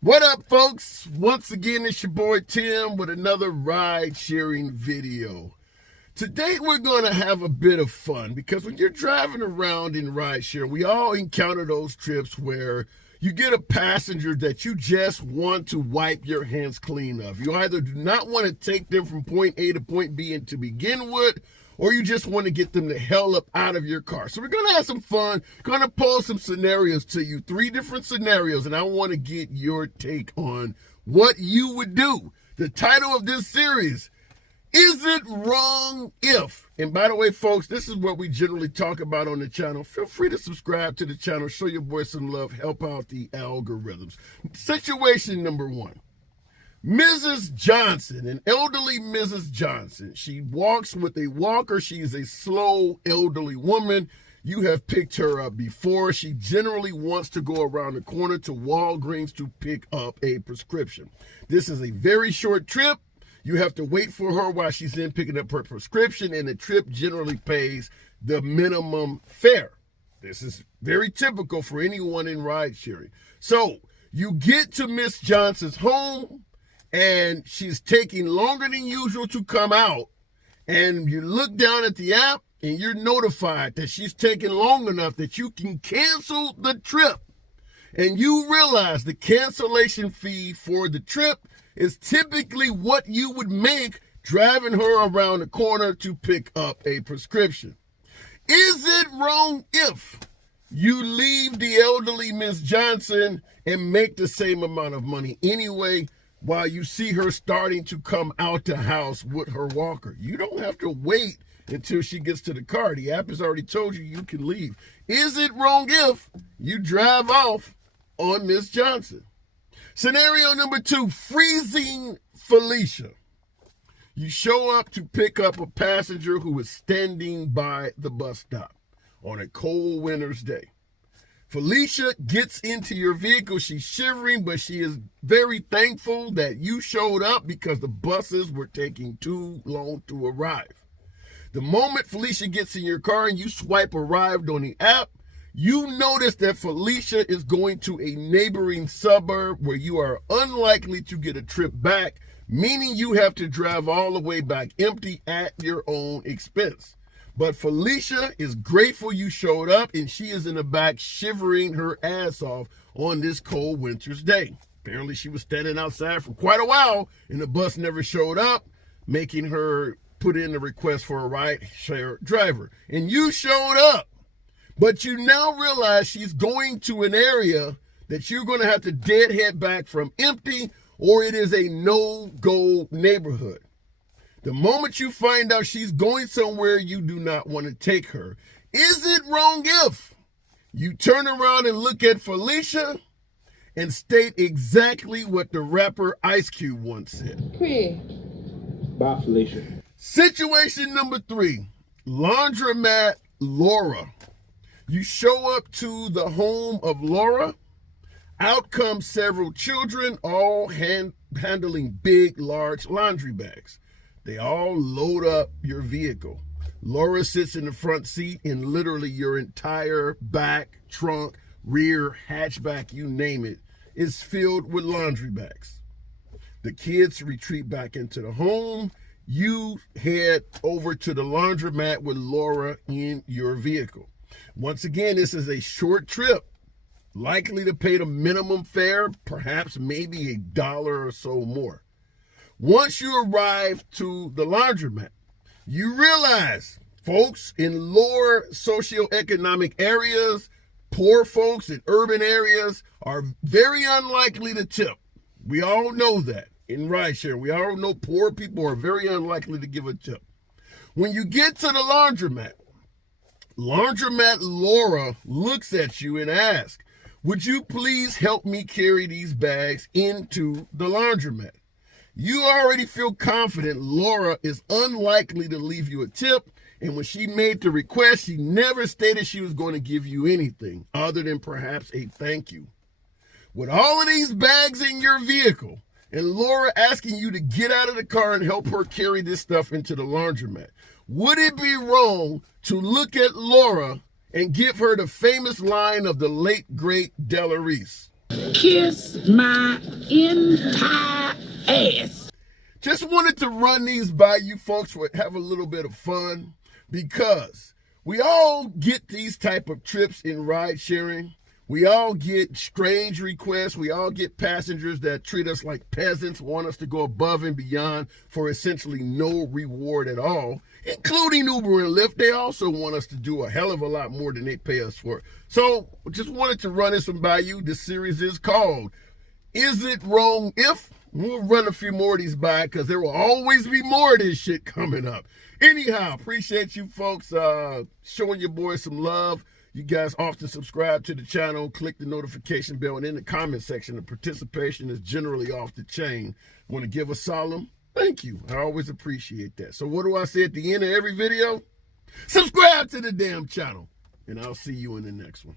What up, folks? Once again, it's your boy Tim with another ride-sharing video. Today, we're going to have a bit of fun because when you're driving around in ride-share, we all encounter those trips where you get a passenger that you just want to wipe your hands clean of. You either do not want to take them from point A to point B and to begin with, or you just want to get them the hell up out of your car. So we're going to have some fun, going to pose some scenarios to you, 3 different scenarios, and I want to get your take on what you would do. The title of this series, Is It Wrong If? And by the way, folks, this is what we generally talk about on the channel. Feel free to subscribe to the channel, show your boy some love, help out the algorithms. Situation number 1. Mrs. Johnson, an elderly Mrs. Johnson. She walks with a walker. She is a slow, elderly woman. You have picked her up before. She generally wants to go around the corner to Walgreens to pick up a prescription. This is a very short trip. You have to wait for her while she's in picking up her prescription, and the trip generally pays the minimum fare. This is very typical for anyone in ride sharing. So you get to Miss Johnson's home, and she's taking longer than usual to come out, and you look down at the app and you're notified that she's taking long enough that you can cancel the trip. And you realize the cancellation fee for the trip is typically what you would make driving her around the corner to pick up a prescription. Is it wrong if you leave the elderly Miss Johnson and make the same amount of money anyway, while you see her starting to come out the house with her walker? You don't have to wait until she gets to the car. The app has already told you you can leave. Is it wrong if you drive off on Miss Johnson? Scenario number 2, freezing Felicia. You show up to pick up a passenger who is standing by the bus stop on a cold winter's day. Felicia gets into your vehicle. She's shivering, but she is very thankful that you showed up because the buses were taking too long to arrive. The moment Felicia gets in your car and you swipe arrived on the app, you notice that Felicia is going to a neighboring suburb where you are unlikely to get a trip back, meaning you have to drive all the way back empty at your own expense. But Felicia is grateful you showed up, and she is in the back shivering her ass off on this cold winter's day. Apparently she was standing outside for quite a while and the bus never showed up, making her put in a request for a ride-share driver. And you showed up, but you now realize she's going to an area that you're going to have to deadhead back from empty, or it is a no-go neighborhood. The moment you find out she's going somewhere you do not want to take her, is it wrong if you turn around and look at Felicia and state exactly what the rapper Ice Cube once said? Bye, Felicia. Situation number 3, laundromat Laura. You show up to the home of Laura. Out come several children, all handling big, large laundry bags. They all load up your vehicle. Laura sits in the front seat, and literally your entire back, trunk, rear, hatchback, you name it, is filled with laundry bags. The kids retreat back into the home. You head over to the laundromat with Laura in your vehicle. Once again, this is a short trip, likely to pay the minimum fare, perhaps maybe $1 or so more. Once you arrive to the laundromat, you realize folks in lower socioeconomic areas, poor folks in urban areas are very unlikely to tip. We all know that in rideshare. We all know poor people are very unlikely to give a tip. When you get to the laundromat Laura looks at you and asks, "Would you please help me carry these bags into the laundromat?" You already feel confident Laura is unlikely to leave you a tip, and when she made the request, she never stated she was going to give you anything other than perhaps a thank you. With all of these bags in your vehicle, and Laura asking you to get out of the car and help her carry this stuff into the laundromat, would it be wrong to look at Laura and give her the famous line of the late, great Della Reese? Kiss my entire ass. Just wanted to run these by you folks to have a little bit of fun, because we all get these type of trips in ride sharing. We all get strange requests. We all get passengers that treat us like peasants, want us to go above and beyond for essentially no reward at all, including Uber and Lyft. They also want us to do a hell of a lot more than they pay us for. So just wanted to run this one by you. This series is called Is It Wrong If? We'll run a few more of these by, because there will always be more of this shit coming up. Anyhow, appreciate you folks showing your boys some love. You guys often subscribe to the channel, click the notification bell, and in the comment section, the participation is generally off the chain. Want to give a solemn thank you. I always appreciate that. So what do I say at the end of every video? Subscribe to the damn channel, and I'll see you in the next one.